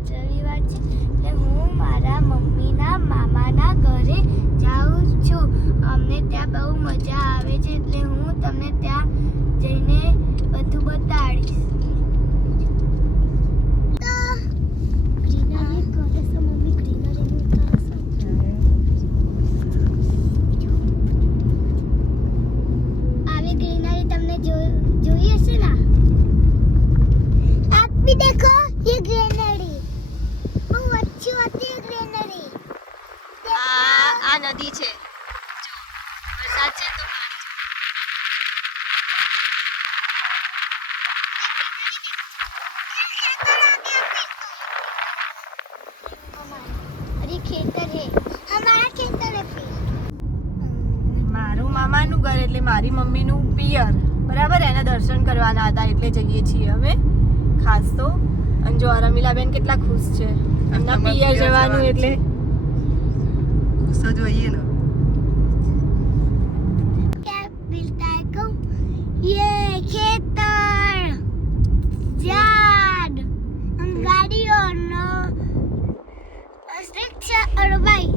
આજ રવિવાર છે એટલે હું મારા મમ્મીના મામાના ઘરે જાઉં છું. અમને ત્યાં બહુ મજા આવે છે એટલે હું તમને ત્યાં જઈને બધું બતાડીશ. देखो ये ग्रीनरी बहुत अच्छी होती है ग्रीनरी. આ નદી છે જો વરસાદ છે તો अरे खेतर है हमारा खेतर है फिर. મારું મામાનું ઘર એટલે મારી મમ્મીનું પિયર બરાબર એના દર્શન કરવાના હતા એટલે જઈએ છીએ અમે ખાસ તો. અને જો રમીલાબેન કેટલા ખુશ છે એમના પિયર જવાનું એટલે ખુશ જ હોઈએ ને. क्या मिलता है को ये खेतर झाड़ हम गाड़ी और रिक्शा और बाइक.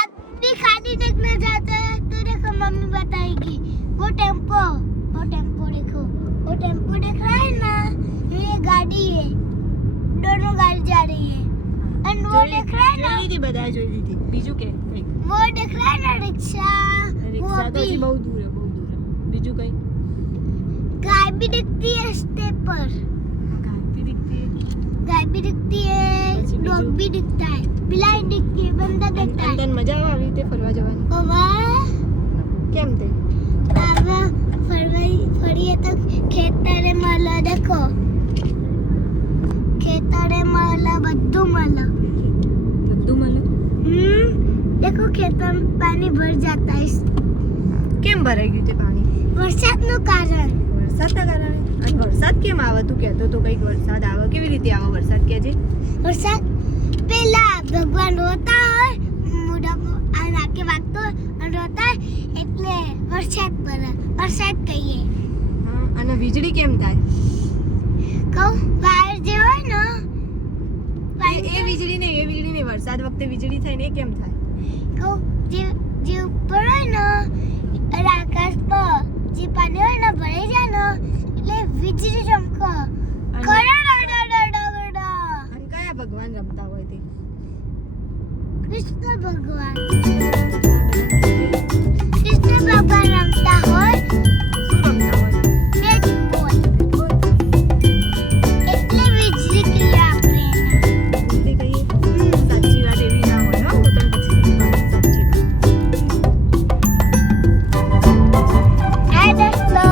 आप भी खाली देखना चाहते हैं तो देखो मम्मी बताएगी. वो टेम्पो देखो वो टेम्पो देख रहा है ना ये गाड़ी है दोनों गाड़ी जा रही है. और वो देख रहा है ना જોઈ લીધી બધા જોઈ લીધી બીજું કે કંઈક वो देख रहा है ना रिक्शा वो રિક્ષા તો હજી भी બહુ દૂર છે બીજું કઈ गाय भी दिखती है रास्ते पर. ગાયત્રી દીકતી गाय भी दिखती है अच्छा, डॉग बीजू? भी दिखता है बिलाई दिखती है बंदा दिखता है. તને મજા આવે આવી રીતે ફરવા જવાની और કેમ તે अब फरिए तो खेतरे मला देखो खेतरे मला बद्दू मला. બધું મળે देखो खेतर में पानी भर जाता है કેમ ભરાઈ ગયું તે પાણી बरसात नो कारण. વરસાદના કારણે અને વરસાદ કેમ આવે તું કહેતો તો કંઈક વરસાદ આવે કેવી રીતે આવે વરસાદ કહેજે વરસાદ પેલા ભગવાન રોતા હોય મોઢા આ નાકે વાગતો અને રોતા એટલે વરસાદ પડે વરસાદ કહીએ. હા અને વીજળી કેમ થાય કહું વાયર જે હોય ને એ વીજળી નહીં વરસાદ વખતે વીજળી થાય ને એ કેમ થાય કહું જે ઉપર હોય ને અને આકાશ પર જે પાણી હોય ને ભરાઈ જાય ને એટલે વીજળી ચમકે. અને કયા ભગવાન રમતા હોય તે કૃષ્ણ ભગવાન રમતા હોય શું રમતા હોય બેટ બોલ એટલે વીજળી કહીએ આપણે એના. વીજળી કહીએ સાચી વાત એવી ના હોય હો હું તને પછી વાત સાચી આ દોસ્તો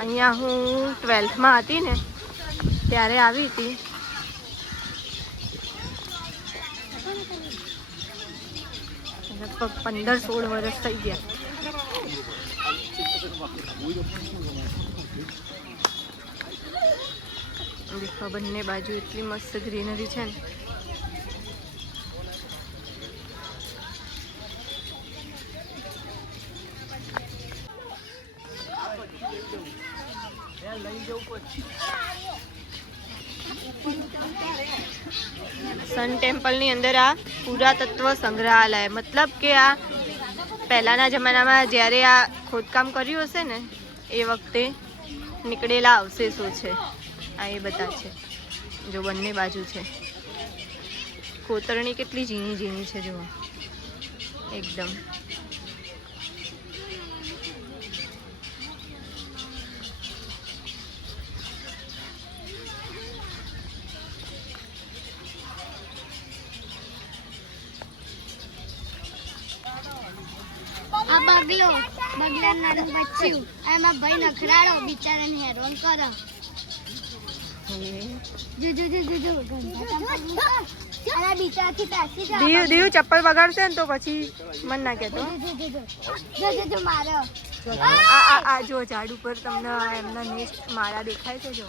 અહીંયા હું 12th હતી ને ત્યારે આવી હતી. લગભગ 15-16 વર્ષ થઈ ગયા. દેખો બંને બાજુ એટલી મસ્ત ગ્રીનરી છે ને. सन टेम्पल ની અંદર આ પુરાતત્વ સંગ્રહાલય મતલબ કે આ પહેલાના જમાનામાં જ્યારે આ ખોદકામ કર્યું હશે ને એ વખતે નીકળેલા અવશેષો છે. આ એ બધા છે જો બંને બાજુ છે. કોતરણી કેટલી ઝીણી ઝીણી છે જુઓ એકદમ. આ બગલા નાનું બચ્ચું એમાં ભાઈ નખરાડો બિચારાને હેરાન કરો. અરે બિચારાથી પેસી જાઓ. દીવ ચપ્પલ વગાડશે ને તો પછી મન ના કહેતો. જો મારો આ જો ઝાડ ઉપર તમને એમના નેક્સ્ટ માળા દેખાય છે જો.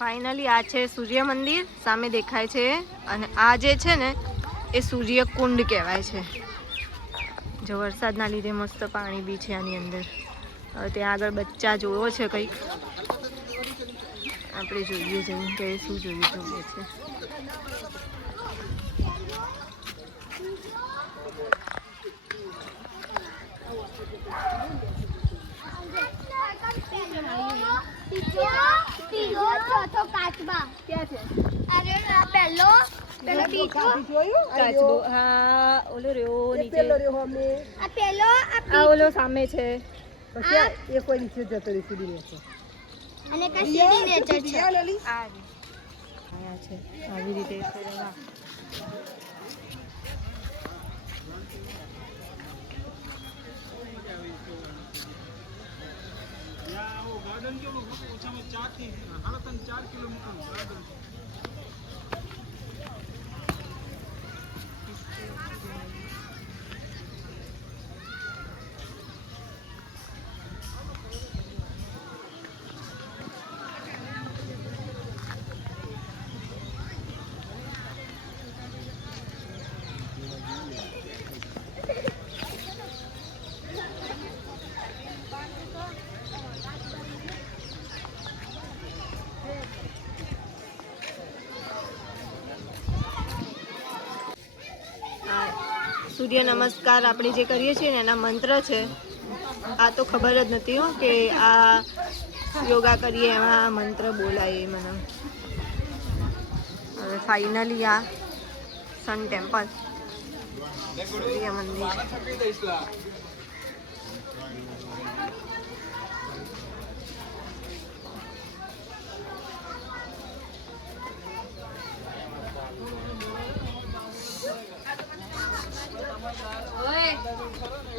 ફાઇનલી આ છે સૂર્ય મંદિર સામે દેખાય છે અને આ જે છે ને એ સૂર્ય કુંડ કહેવાય છે. જો વરસાદના લીધે મસ્ત પાણી બી છે આની અંદર. હવે ત્યાં આગળ બચ્ચા જોવો છે કંઈક આપણે જોઈએ જઈએ કે શું જોઈએ છે. ચોથો કાચબા ક્યાં છે? અરે આ પહેલો બીજો કાચબો. હા ઓલો રહ્યો નીચે. આ પહેલો આ ઓલો સામે છે. એ કોઈ નીચે જતો રહી સીધી રહેશે. અને કઈ સીડી નેચર છે. આયા છે આવી રીતે ફેરવવા. સૂર્ય નમસ્કાર આપણે જે કરીએ છીએ ને એના મંત્ર છે. આ તો ખબર જ નથી હો કે આ યોગા કરીએ એમાં મંત્ર બોલાય મને. હવે ફાઇનલી આ સન ટેમ્પલ સૂર્ય મંદિર.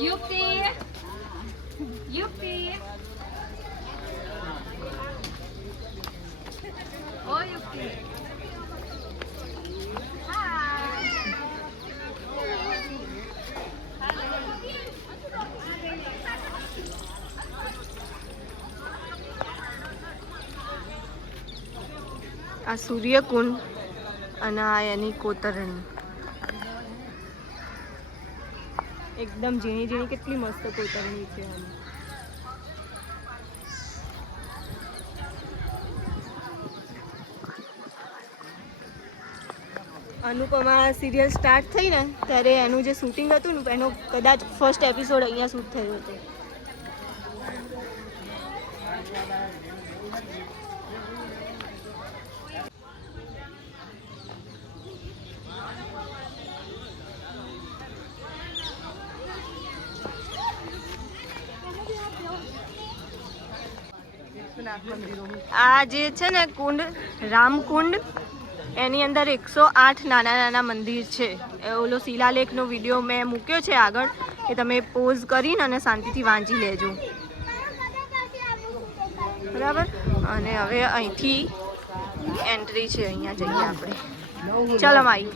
યુક્તિ ઓ યુક્તિ આ સૂર્યકુંડ અને આ એની કોતરણી એકદમ ઝીણી ઝીણી કેટલી મસ્ત કોતરણી છે આની. અનુપમા સિરિયલ સ્ટાર્ટ થઈ ને ત્યારે એનું જે શૂટિંગ હતું ને એનો કદાચ ફર્સ્ટ એપિસોડ અહીંયા શૂટ થયો હતો. આ જે છે ને કુંડ રામકુંડ એની અંદર 108 નાના નાના મંદિર છે. ઓલો શિલાલેખનો વિડીયો મેં મૂક્યો છે આગળ કે તમે પોઝ કરીને અને શાંતિથી વાંચી લેજો બરાબર. અને હવે અહીંથી એન્ટ્રી છે અહીંયા જઈએ આપણે. ચલો માઈ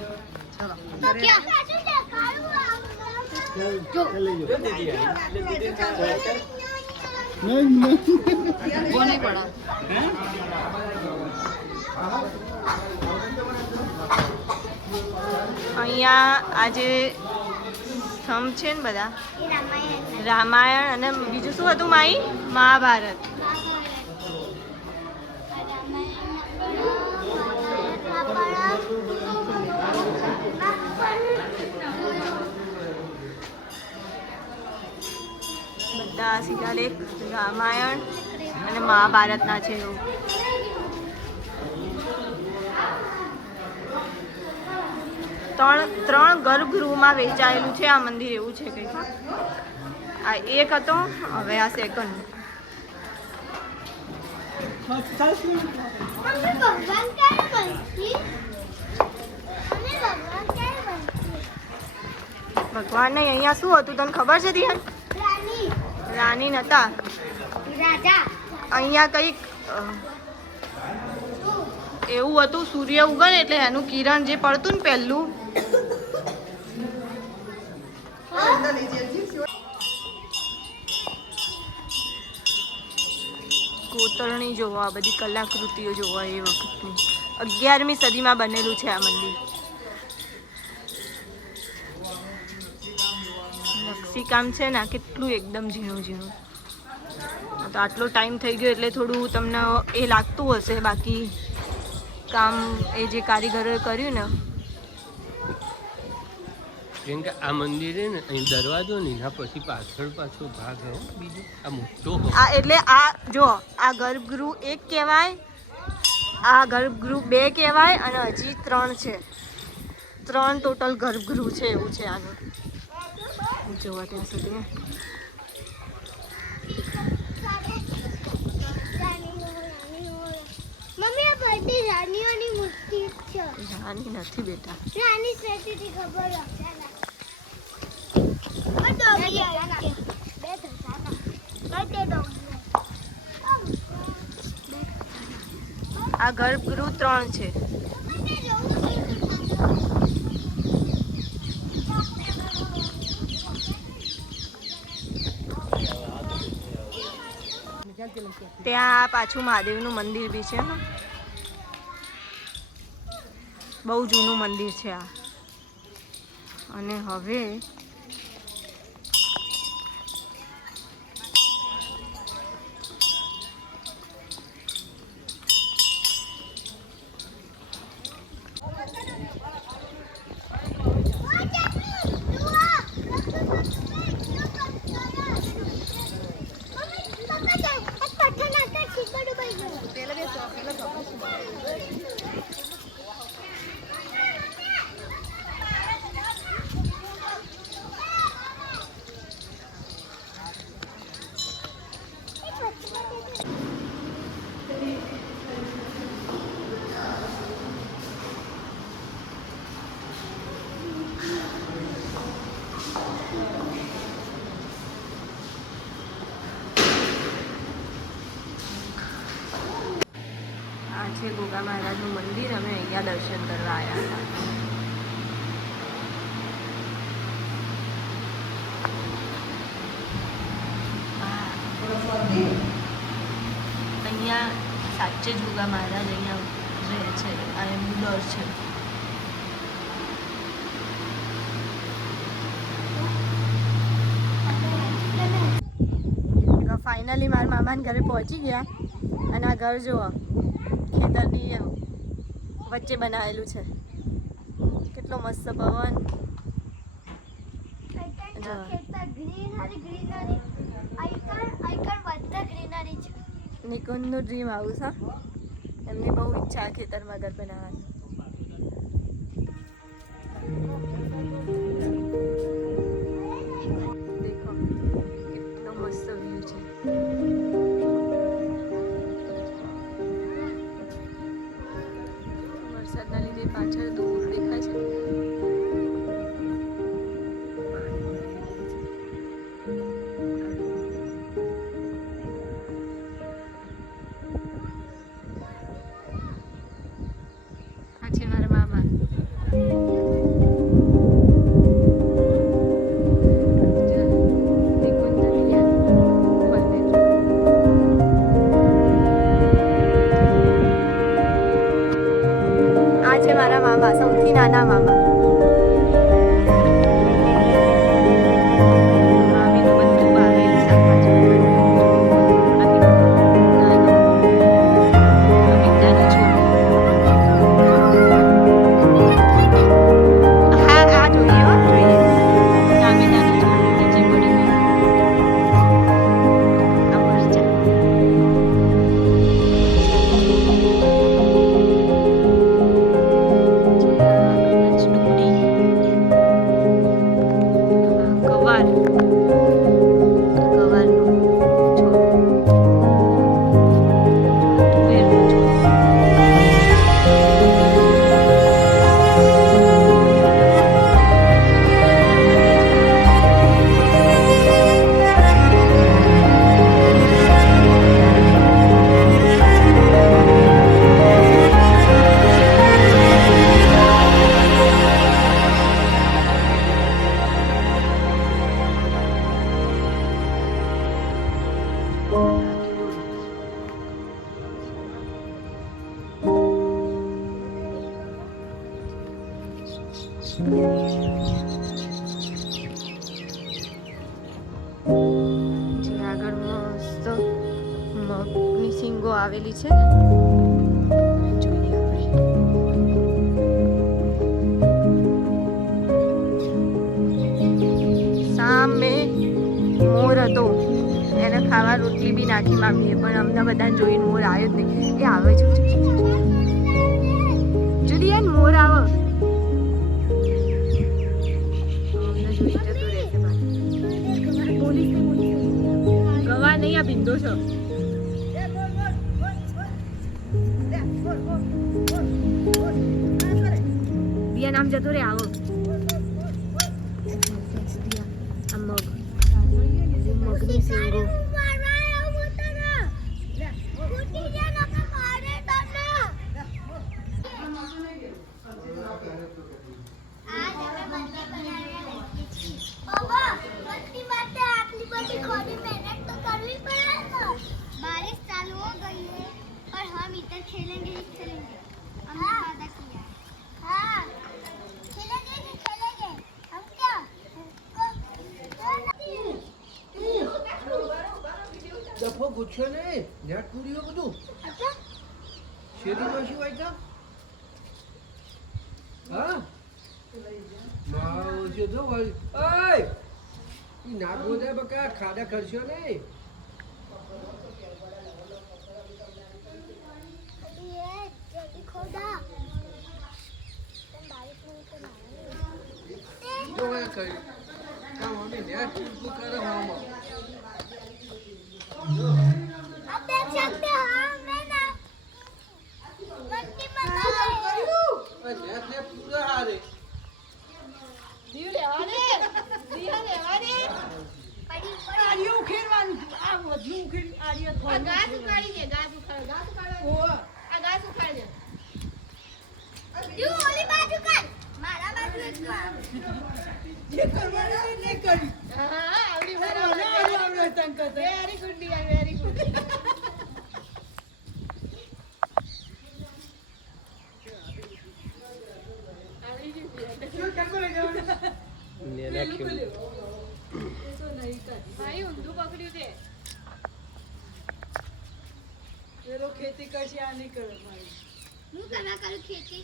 અહીંયા આજે સ્તંભ છે ને બધા રામાયણ અને બીજું શું હતું માઈ? મહાભારત. બધા શિલાલેખ રામાયણ અને મહાભારતના છે એવું. ત્રણ ગર્ભગૃહમાં વેચાયેલું છે આ મંદિર એવું છે કંઈક. આ એક હતો, હવે આ સેકન્ડ. મમ્મી ભગવાન ક્યારે બનશે? મમ્મી ભગવાન ક્યારે બનશે? ભગવાનને અહીંયા શું હતું તને ખબર છે દિયાન? રાની રાની નતા. રાજા અહીંયા કંઈક એવું હતું, સૂર્ય ઉગે ને એટલે એનું કિરણ જે પડતું ને પહેલું, કોતરણી જોવો, આ બધી કલાકૃતિઓ જોવો એ વખતની. 11મી સદીમાં બનેલું છે આ મંદિર. નકશીકામ છે ને કેટલું એકદમ ઝીણું ઝીણું. તો આટલો ટાઈમ થઈ ગયો એટલે થોડું તમને એ લાગતું હશે, બાકી કામ એ જે કારીગરોએ કર્યું ને. કેમ કે આ મંદિરે ને અહીં દરવાજો ને એના પછી પાછળ પાછો ભાગ હે બીજો આ મોટો આ એટલે આ જો આ ગર્ભગૃહ 1 કહેવાય, આ ગર્ભગૃહ 2 કહેવાય અને હજી 3 છે. 3 ટોટલ ગર્ભગૃહ છે એવું છે આનું. જોવા ત્યાં સુધી મમ્મી આ બધી રાનીઓની મૂર્તિ છે. રાની નથી બેટા. રાની સ્ટેચ્યુથી ખબર હશે. આ ડોગી આવી છે. બે તો સારા. બે ડોગી. આ ગર્ભગૃહ 3 છે. ત્યાં પાછું મહાદેવનું મંદિર બી છે. બહુ જૂનું મંદિર છે આ. અને હવે આ છે ગોગા મહારાજનું મંદિર. અમે અહીંયા દર્શન કરવા આવ્યા હતા. અહીંયા સાચે જ ગોગા મહારાજ અહીંયા રહે છે. આ એમનું દર છે. ફાઇનલી મારા મામાના ઘરે પહોંચી ગયા અને આ ઘર જુઓ, ખેતરની વચ્ચે બનાવેલું છે. કેટલો મસ્ત પવન. નિકુંજનું ડ્રીમ હાઉસ. હા, એમની બહુ ઈચ્છા ખેતરમાં ઘર બનાવવાની. દેખો કેટલો મસ્ત વ્યૂ છે. વરસાદના લીધે પાછળ દૂર દેખાય છે. આ છે મારા મામા. નિકુંજ દરિયા. જે આગળ મસ્ત મગની સિંગો આવેલી છે જોઈએ આપણે. સામે મોર હતો એને ખાવા રોટલી બી નાખી મામીએ, પણ અમને બધાને જોઈને મોર આવ્યો જ નહીં. એ આવે છે જુલિયન, મોર આવો. અમને જોઈ જતો રહેશે પાછો. ગવા નહીં, આ ભીંડો છે. દિયા નામ જતો રે, આવો. આ મગની સિંગો. बारिश चालू हो गई है और हम इधर खेलेंगे ही खेलेंगे. हमने वादा किया है. हाँ, खेलेंगे ही खेलेंगे. हम क्या દફો ગુચ્છો ને નેટ પૂરી બધું अच्छा શેરીમાં શું વાગ્યા હા માવ જો જો ઓય ઈ ના બોલે બકા ખાડા કરશો ને ये जल्दी खोदा तुम बारिश में तो ना જો એ કરી કામ અમે નેટ પૂરું કરે મામા अब देख सकते हो मैं ना मट्टी में નેટ ને પૂરા હારે આર્યો ઉખેરવાનું આ વધુ ઉખેર આર્યો થોડું यू ओली बाजू कर मारा बाजू एक काम જે કરવાનું એ નહીં કરી મને આવડે તંકત very good dear, very good. શું ટકોરે જવાનું ને નાખ્યું એસો નહીં કર ભાઈ ઊંધું પકડ્યું તે. પેલો ખેતી કરશે આ નહીં કરે મારી હું કરવા કરું ખેતી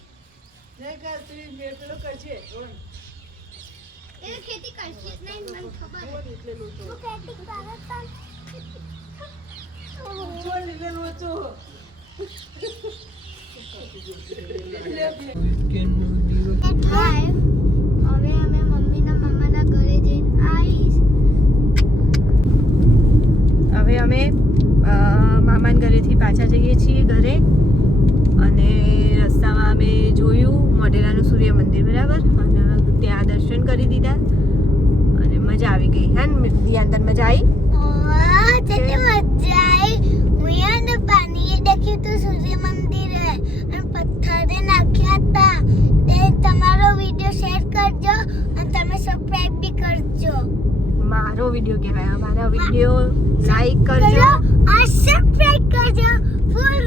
નહીં કર તું મેં પેલો કરશે રોન એ ખેતી કરશે જ નહીં મને ખબર રોન એટલે લોચો હું ખેતી કરું રોન એટલે લોચો કેનું દિવસ પણ હવે અમે મમ્મીના મામાના ઘરે જઈને આવીશ. હવે અમે મામાના ઘરેથી પાછા જઈએ છીએ ઘરે, અને રસ્તામાં અમે જોયું મોઢેરાનું સૂર્ય મંદિર, બરાબર, અને ત્યાં દર્શન કરી દીધા અને મજા આવી ગઈ. હા ને દિયા, અંદર મજા આવી? ઓહ કેટલી મજા આવી. હું યાર પાણીએ દેખ્યું તું સૂર્ય મંદિર અને પથ્થરે નાખ્યા હતા. તે તમારો વિડીયો શેર કરજો અને તમે સબસ્ક્રાઇબ બી કરજો. મારો વિડીયો કહેવાય, અમારા વિડીયો લાઈક કરજો. આ સબસ્ક્રાઇબ કરજો. ફૂલ